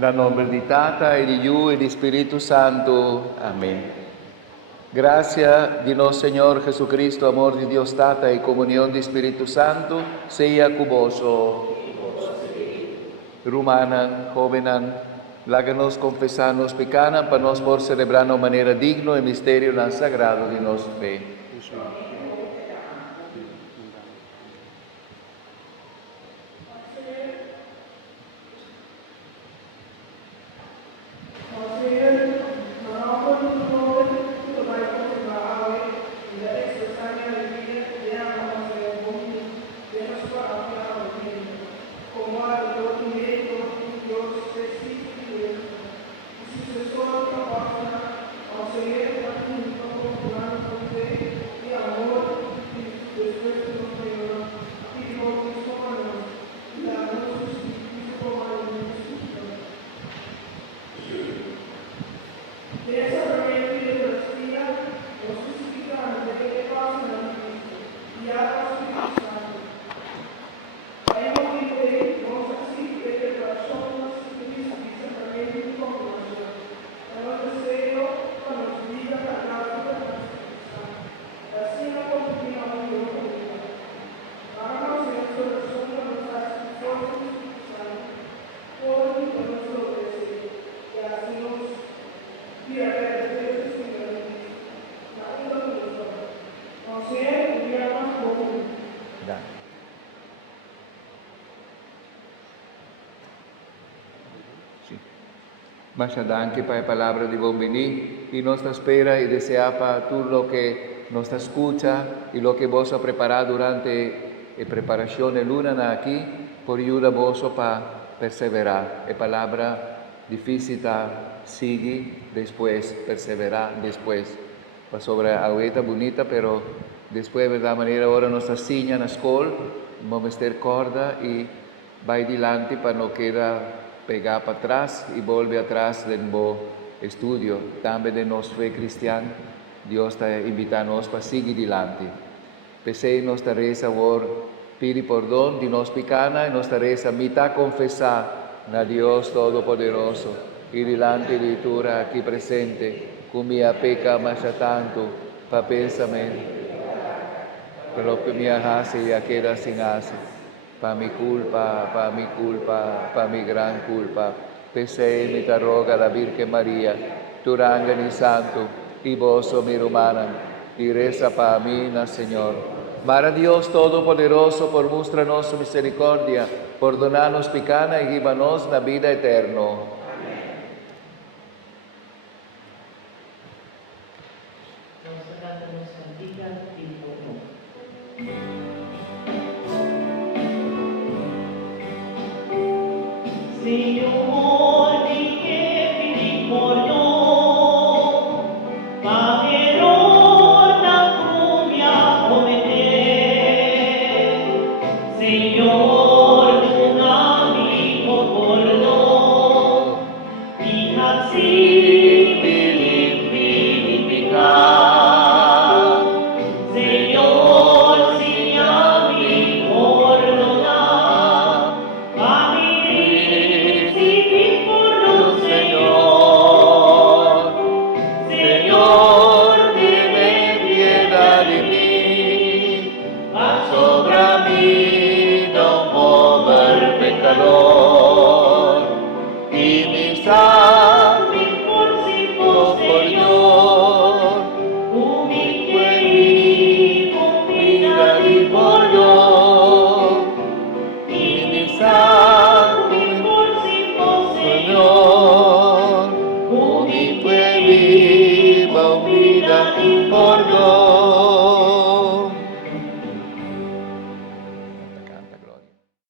Nel nome di Tata e di Figlio e di Spirito Santo. Amén. Gracia de nuestro Señor Jesucristo, amor de Dios Tata y comunión de Espíritu Santo, sea cuboso. Rumanan, jovenan, láganos confesarnos pecanan, para nos por celebrar de manera digna el misterio tan sagrado de nuestra fe. Mas anche para la palabra de bienvenida y nuestra espera y desea para todo lo que nos escucha y lo que vos ha preparado durante la preparación de luna aquí, por ayuda vos para perseverar. La palabra difícil sigue después, perseverar después. Va sobre agüita bonita, pero después de la manera ahora nos asigna en la escuela, vamos a meter corda y va adelante para no quedar pegar para atrás y volver atrás del estudio. También de nuestra fe cristiana, Dios está invitando para seguir adelante. Pese nuestra reza, pide perdón de nos pecana y nuestra reza, mitad confesar a Dios Todopoderoso y delante de tu aquí presente, con mi peca más tanto, para pensamento, pero que mi hace ya queda sin hacer. Pa mi culpa, pa mi gran culpa. Pese mi te roga la Virgen María, tu ángel santo, y vos mi romana, y reza para mí, Señor. Mara Dios Todopoderoso, por mostrarnos su misericordia, por donarnos picana y guíbanos la vida eterna. Señor, di che vi ricordo, pagherò la curia come te. Señor, un amico cordo, inaccessibili vivificar. Señor, signami perdona, Señor, tiene piedad de mí, sobre mí no mover pecador, y mi sangre por Señor, vida y por Dios, y mi sangre por Señor, mi viva vida por Dios.